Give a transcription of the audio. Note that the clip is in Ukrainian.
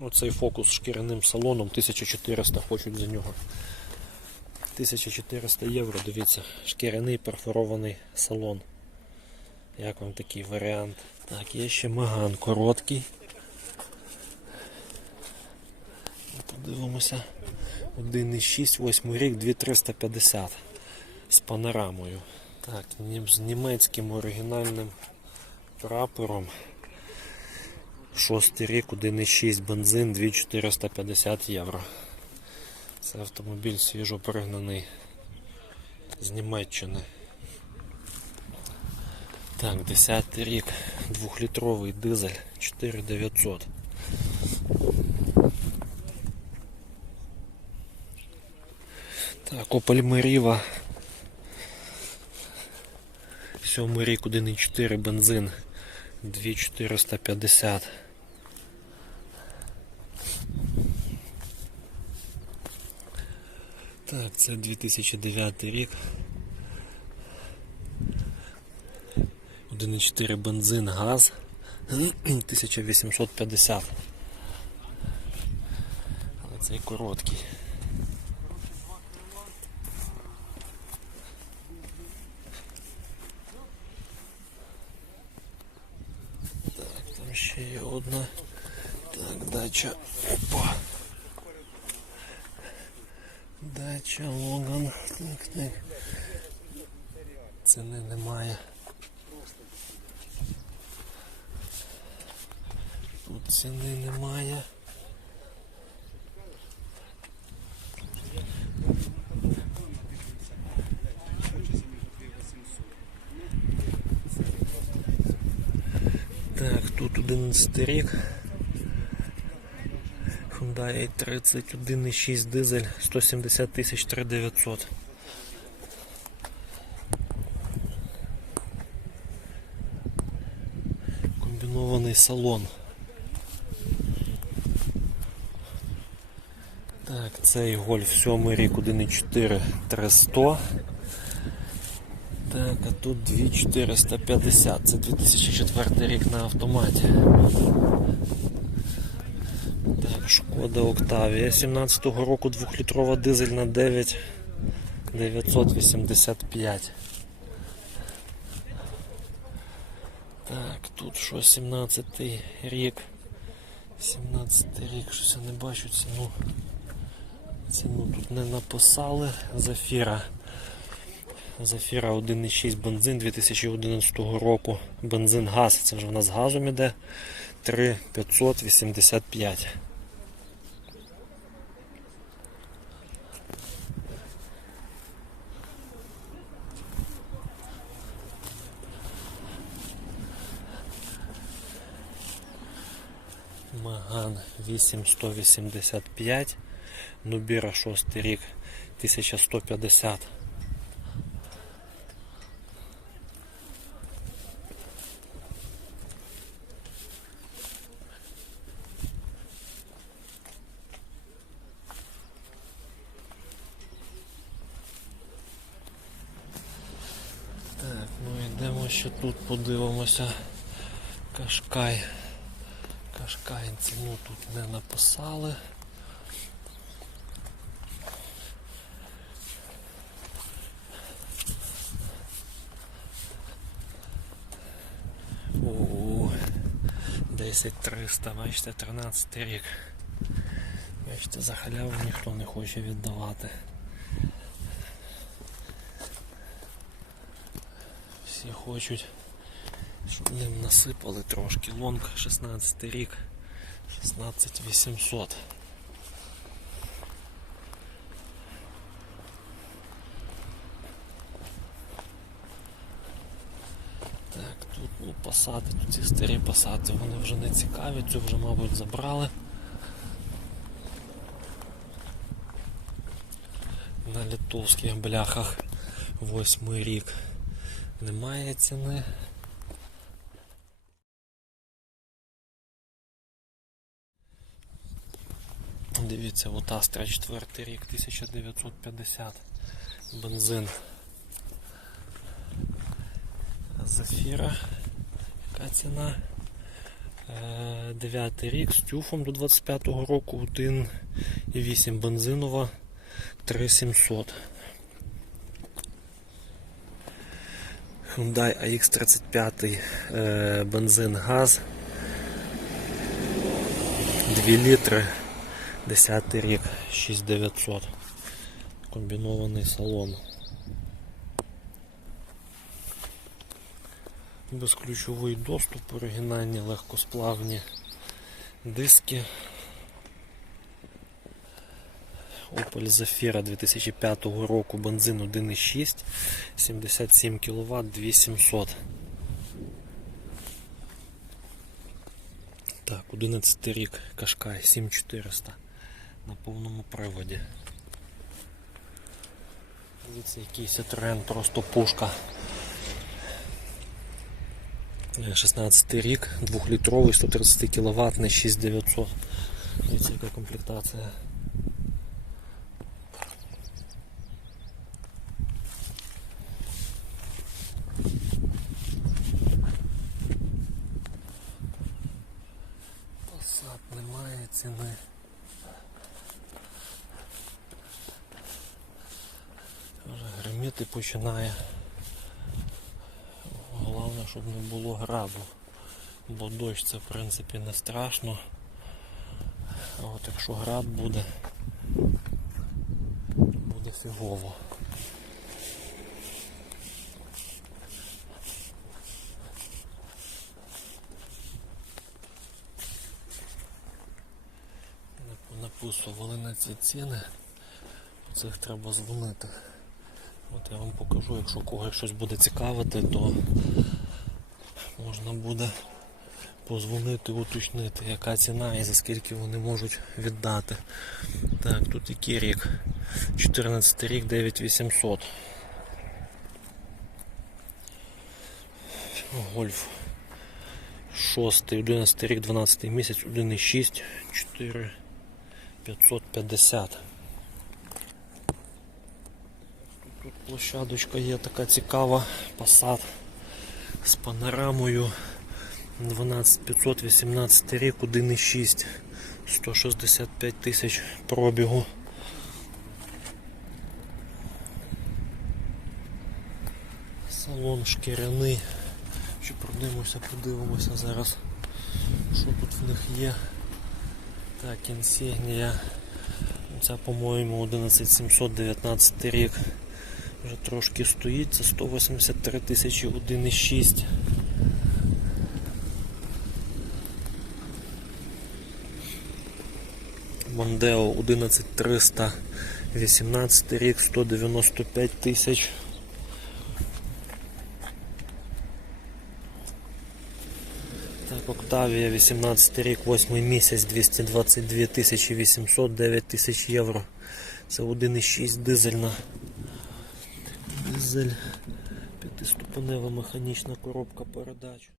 Оцей фокус з шкіряним салоном 1400 хочуть за нього. 1400 євро, дивіться, шкіряний перфорований салон. Як вам такий варіант? Так, є ще маган короткий. Подивимося. 1,6, 8 рік, 2350 з панорамою. Так, з німецьким оригінальним прапором. Шостий рік, 1,6 бензин, 2450 євро. Це автомобіль свіжо пригнаний з Німеччини. Так, 10 рік, 2-літровий дизель, 4900. Так, Opel Meriva. Сьомий рік, 1,4 бензин, 2450. Так, це 2009 рік. 1,4 бензин, газ 1850. Але цей короткий. Так, там ще є одна. Так, дача. Опа. Дача Логан. Так, так. Ціни немає. Тут ціни немає. Так, тут 11 рік. Hyundai i30 1.6 дизель 170 тисяч 3900. Комбінований салон. Так, цей гольф 7 рік 1.4 300. Так, а тут 2450. Це 2004 рік на автоматі. Шкода Октавія 17-го року 2-літрова дизельна 9 985. Так, тут що 17 рік. 17 рік, щось я не бачу ціну. Ціну тут не написали. Зафіра. Зафіра 1,6 бензин 2011 року. Бензин газ, це вже в нас газом іде. 3,585. Маган 8185. Нубіра 6 рік 1150. Так, ну йдемо ще тут подивимося. Кашкай. Кашкай ціну тут не написали. О, 10 300, бачите, 13 рік. Бачите, за халяву ніхто не хоче віддавати. Всі хочуть, щоб ним насипали трошки. Лонг 16 рік, 16 800. Так, тут ну, посади, тут ці старі посади, вони вже не цікаві, цю вже, мабуть, забрали. На литовських бляхах восьмий рік. Немає ціни. Дивіться, от Астра 4 рік 1950. Бензин. Зафіра. Яка ціна? Е, Дев'ятий рік з тюфом до 25-го року 1,8 бензинова 3700. Hyundai AX35 е, бензин газ 2 літри 10 рік 6900 комбінований салон. Безключовий доступ оригінальні легкосплавні диски. Opel Zafira 2005 року бензин 1,6 77 кВт 2700 Так, 11 рік Кашкай 7400 на повному приводі. Дивіться, якийсь тренд, просто пушка. Е, 16 рік, 2-літровий, 130 кВт, 6900. Дивіться, яка комплектація. Посад немає ціни. Гриміти починає. Головне, щоб не було граду. Бо дощ це в принципі не страшно. А от якщо град буде, буде фігово. Нап- Написували на ці ціни, по цих треба дзвонити. От я вам покажу, якщо когось щось буде цікавити, то можна буде позвонити, уточнити, яка ціна і за скільки вони можуть віддати. Так, тут який рік? 14 рік 9800. Гольф 6, 11 рік, 12 місяць, 1,6, 4, 550. Тут площадочка є така цікава, Passat з панорамою 12518 рік, 1,6, 165 тисяч пробігу. Салон шкіряний. Ще пройдемося, подивимося зараз, що тут в них є. Так, інсігнія. Це, по-моєму, 11719 рік. Вже трошки стоїть, це 183 тисячі 1,6. Мондео 11300 18 рік 195 тисяч. Так, Октавія 18 рік, 8 місяць 222 тисячі 800, 9 тисяч євро. Це 1,6 дизельна. Дизель, п'ятиступенева механічна коробка передач.